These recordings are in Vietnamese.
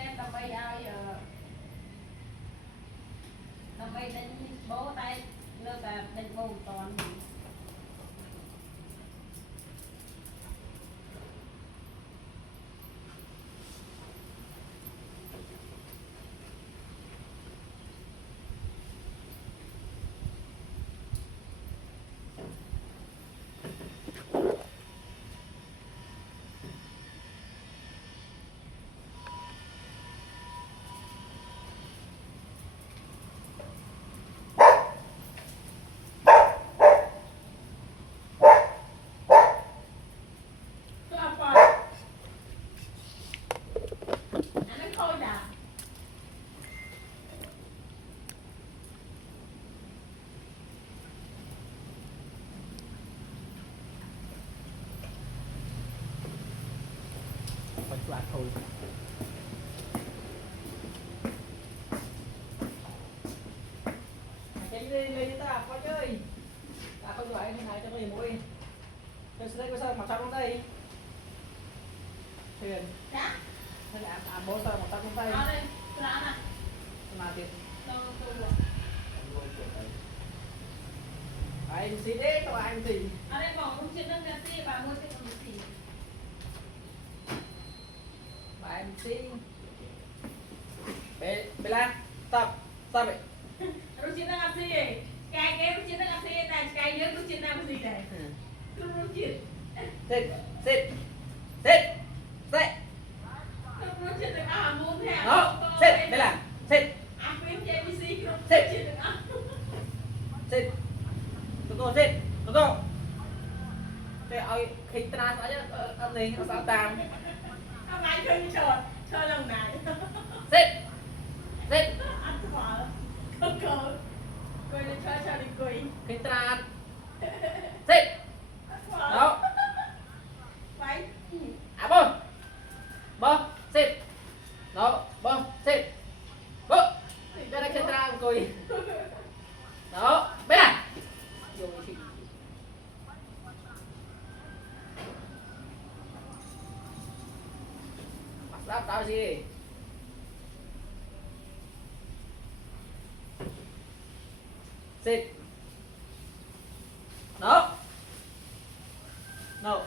men đâm bay ao giờ đâm bay đánh bố tay lơ cả đánh bố toàn là thôi chạy đi lên ta có chơi ta không gọi thế này cho mình mũi tôi sẽ đây có sao mà trong trong đây thuyền dạ thế là bố sao mà trong tay đây ra nè mà tiền tôi anh xí đấy các anh gì ở đây bỏ một chiếc nâng cà phê và một chiếc nâng xỉ anh xí bê la tập tập vậy rồi chiếc nâng cà phê cái chiếc nâng cà phê này cái nhớ của chiếc nâng gì này rồi chiếc xịt xịt xịt xịt rồi chiếc nâng à muốn thế đó xịt đây là xịt à quên chơi ABC xịt chiếc nâng à xịt tụi xịt tụi tôi để ơi khi ta nói âm này nó sao tam hôm nay chơi lần này xịt xịt ăn quả cơ quên đi chơi đi quên khi ta xịt đó váy à bơ xịt đó bơ xịt bơ ra đây khi ta cười đó bé à dùng chị đáp tao gì xịt đó no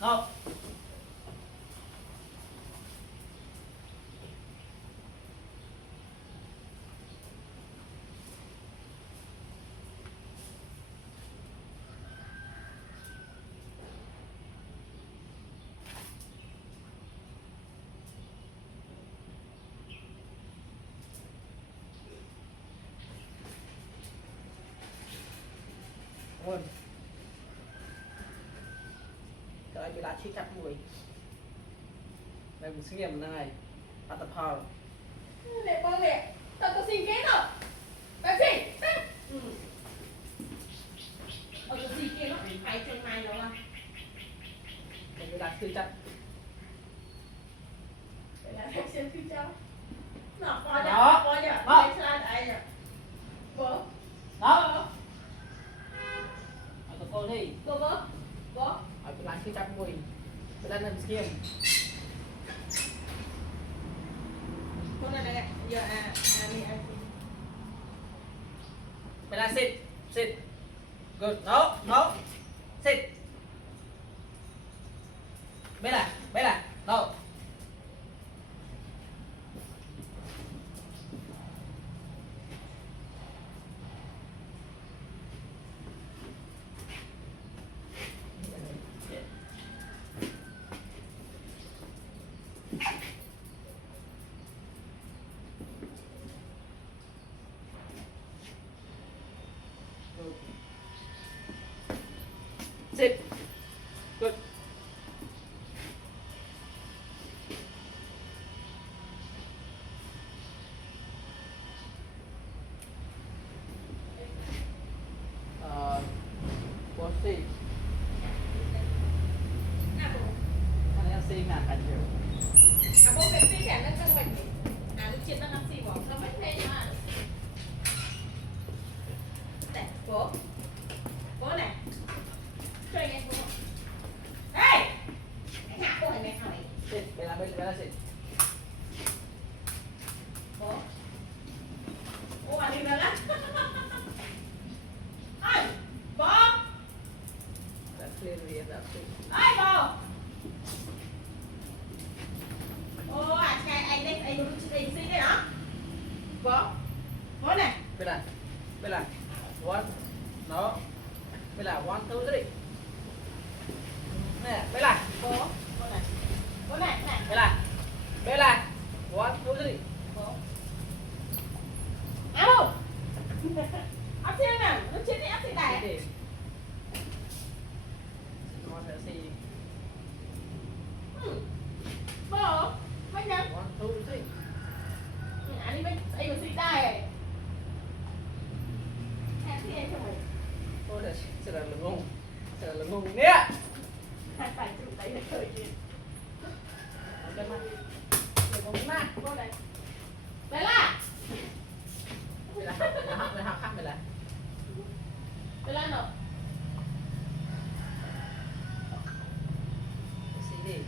no luôn trời bị lá chi chặt mùi đây mình xét nghiệm này bắt tập hào để con lẹ tao có xin kết rồi bác sĩ ở cái gì kia nó phải phải chân này rồi mà đây bị lá chi chặt để là bác sĩ thứ cháu nó coi đó coi nhở đó đây là ai nhở bố đó ở tập cô đi bố ở bị lá chi chặt mùi cái đây là mình xét nghiệm con này này giờ này ai Bây giờ sit, sit. Good. No, no. Sit. Bella. No. Sit. Good. What's this? Anh em xin là phải chịu. bố cái phi kẻ nó trong mình lúc chuyện đang ăn gì bỏ nó mất thế nhá bố này cho anh em Vô đi. Alo. Áp xe nào, nó chết đi áp xe đài. Đi. Con sẽ xì. Bố, mấy nhá. Con thu đi. Anh ấy mà xì đài. Áp xe cho mày. Thôi sẽ là ngung. Sẽ là ngung nè. Hai phải chụp tay là thời gì. Chân mà. Để con ma. Bố này. Đây là. Mày học khác mày lại. Đây là nào. Xì đi.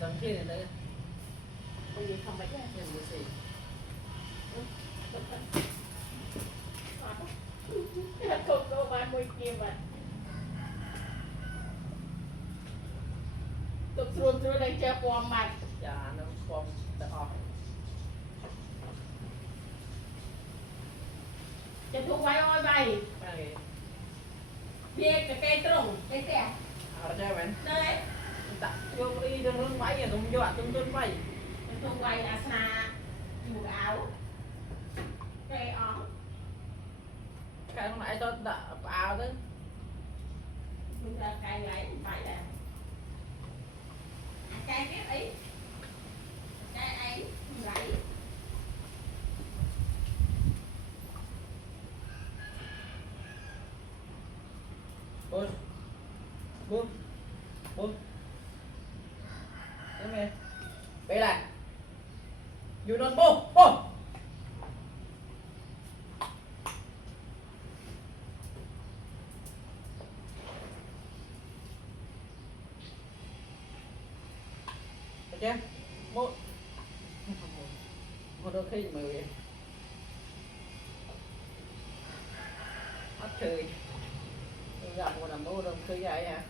Còn kia này đấy. Bây giờ không phải chứ. Nhìn đi xì. Thật không có bán mùi kia mà. Tục xuống xuống đây chơi qua mặt. Dạ nó con đã học.จะถูกไว้อ้อยใบ Cái này. เบียกับแกตรงแกแก่ À ra bạn. เลย Tạ vô đi đừng lưng váy à, không vô ạ, tung váy. จะถูกไว้อาสนาอยู่กับเอาแกอ๋อ Cái lúc nãy tôi đã áo đấy. มึงจะไกลไหลไปแหละไกลเก็บไอ้ไกลไอ้ไหล Buông. Buông. Buông. Thế mày. Về lại. You don't buông. Buông. Được chưa? Một. Một đôi khi mà vậy. Bắt chơi. Tôi gặp một đám đô đồng khi vậy hả?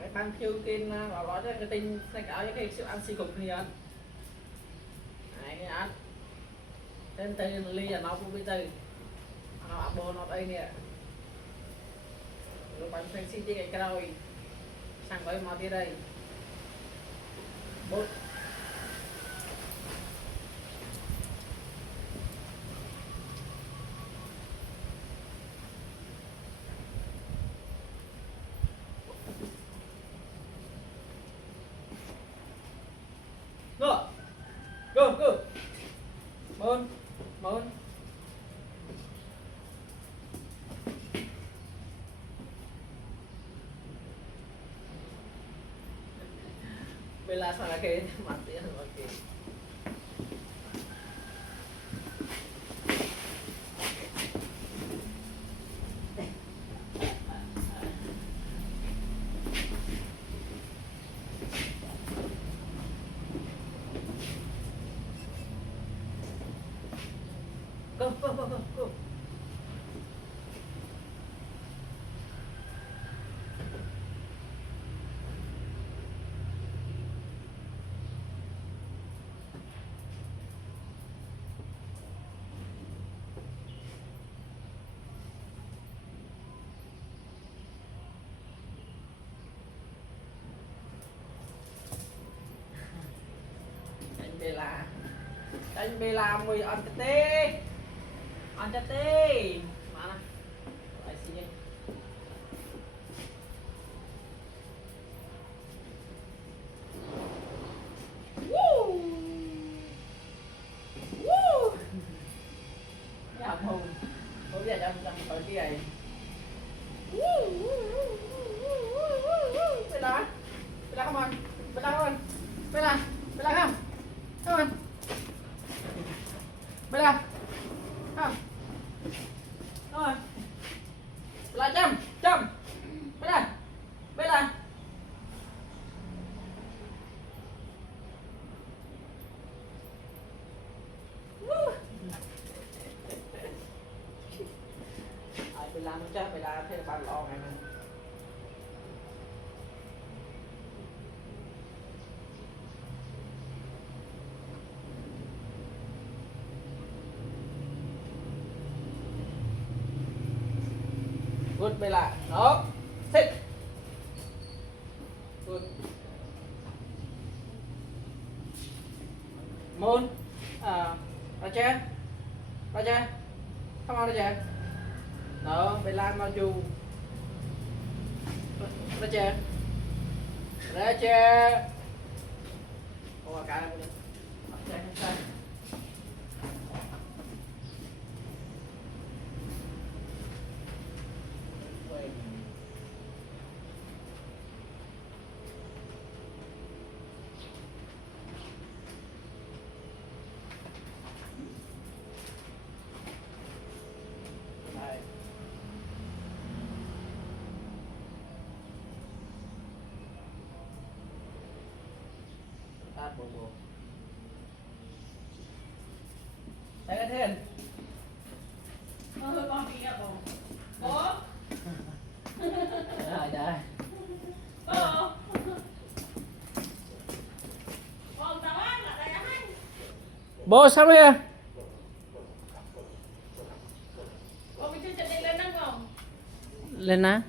Cái ban chiêu kinh bảo nói cho cái tinh sách áo cái sự ăn xì cục này anh. Này cái ăn. Tên tên ly là nó cũng bây giờ. Nó áp bô nó đây nè. Lúc bánh phanh xì cái rồi. Sang với màu tia đây. Bút. Go. Go, go. Môn. Môn. Bella sana kayak mati ya, oke. Go, go, go, go, go. Anh Bella mùi ăn cái tê. Ăn cái tê. Mana? Lại sini. Woo. Woo. Ya ampun. Kok dia jam pagi ya? Woo. Bella. Bella come on. Bella come on. Bella. Bella come. Come on. Bella. Come. Come on. Bella jump. Jump. Bella. Bella. Woo. Ai Bella nó chắc Bella thấy bạn lo ngày mà. Good Bella. Đó. Sit. Good. Moon, Raja, Raja, come on Raja. No, Bê Lan mau chu. Raja, Raja. Ủa cả này đi. Raja, Raja. Đây. Tát bộ bộ. Đây cái thiên. Con đi ạ bố. Rồi đây. Bố. Bố tao ăn là đây ăn. Bố sao vậy? Bố bị chân chân đi lên nâng không? Lên á.